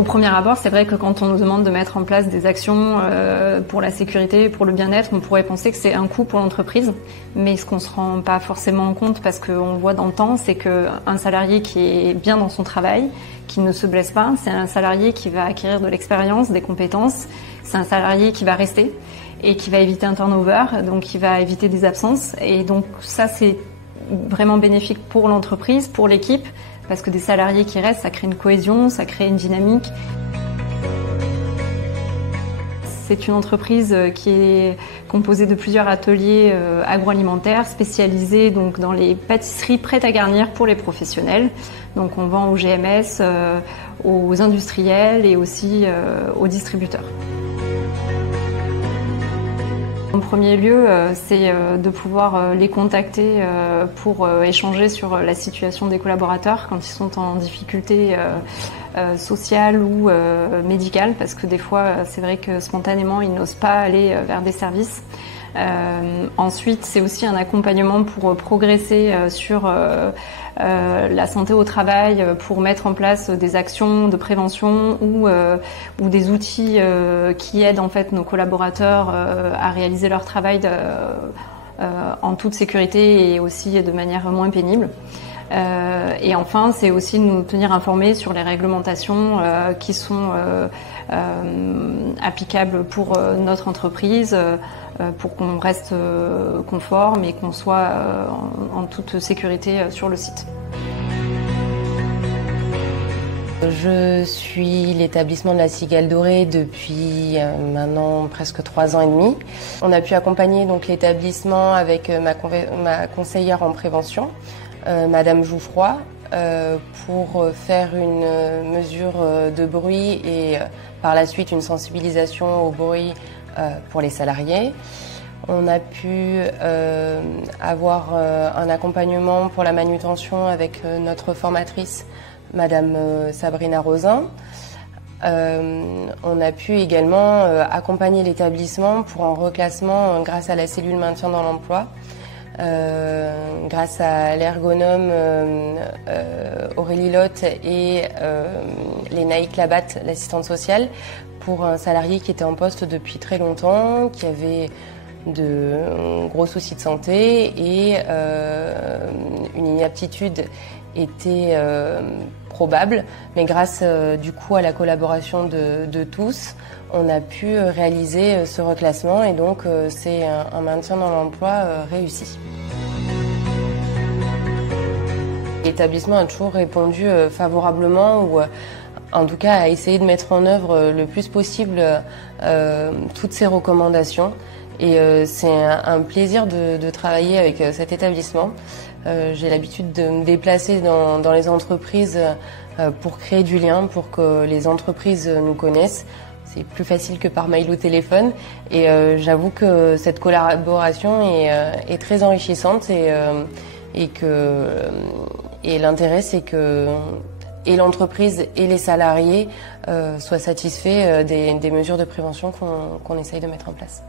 Au premier abord, c'est vrai que quand on nous demande de mettre en place des actions pour la sécurité, pour le bien-être, on pourrait penser que c'est un coût pour l'entreprise. Mais ce qu'on se rend pas forcément compte, parce qu'on le voit dans le temps, c'est qu'un salarié qui est bien dans son travail, qui ne se blesse pas, c'est un salarié qui va acquérir de l'expérience, des compétences. C'est un salarié qui va rester et qui va éviter un turnover, donc qui va éviter des absences. Et donc ça, c'est vraiment bénéfique pour l'entreprise, pour l'équipe, parce que des salariés qui restent, ça crée une cohésion, ça crée une dynamique. C'est une entreprise qui est composée de plusieurs ateliers agroalimentaires spécialisés donc dans les pâtisseries prêtes à garnir pour les professionnels. Donc on vend aux GMS, aux industriels et aussi aux distributeurs. En premier lieu, c'est de pouvoir les contacter pour échanger sur la situation des collaborateurs quand ils sont en difficulté sociale ou médicale, parce que des fois, c'est vrai que spontanément, ils n'osent pas aller vers des services. Ensuite, c'est aussi un accompagnement pour progresser sur la santé au travail, pour mettre en place des actions de prévention ou des outils qui aident en fait nos collaborateurs à réaliser leur travail en toute sécurité et aussi de manière moins pénible. Et enfin, c'est aussi de nous tenir informés sur les réglementations qui sont applicables pour notre entreprise, pour qu'on reste conforme et qu'on soit en toute sécurité sur le site. Je suis l'établissement de la Cigale Dorée depuis maintenant presque 3 ans et demi. On a pu accompagner donc l'établissement avec ma conseillère en prévention, Madame Jouffroy, pour faire une mesure de bruit et par la suite une sensibilisation au bruit pour les salariés. On a pu avoir un accompagnement pour la manutention avec notre formatrice, Madame Sabrina Rosin. On a pu également accompagner l'établissement pour un reclassement grâce à la cellule maintien dans l'emploi, grâce à l'ergonome Aurélie Lotte et Lénaïque Labatte, l'assistante sociale, pour un salarié qui était en poste depuis très longtemps, qui avait de gros soucis de santé et une inaptitude était probable, mais grâce du coup à la collaboration de tous, on a pu réaliser ce reclassement et donc c'est un maintien dans l'emploi réussi. L'établissement a toujours répondu favorablement ou en tout cas a essayé de mettre en œuvre le plus possible toutes ces recommandations. Et c'est un plaisir de travailler avec cet établissement. J'ai l'habitude de me déplacer dans les entreprises pour créer du lien, pour que les entreprises nous connaissent. C'est plus facile que par mail ou téléphone. Et j'avoue que cette collaboration est très enrichissante et l'intérêt c'est que et l'entreprise et les salariés soient satisfaits des mesures de prévention qu'on essaye de mettre en place.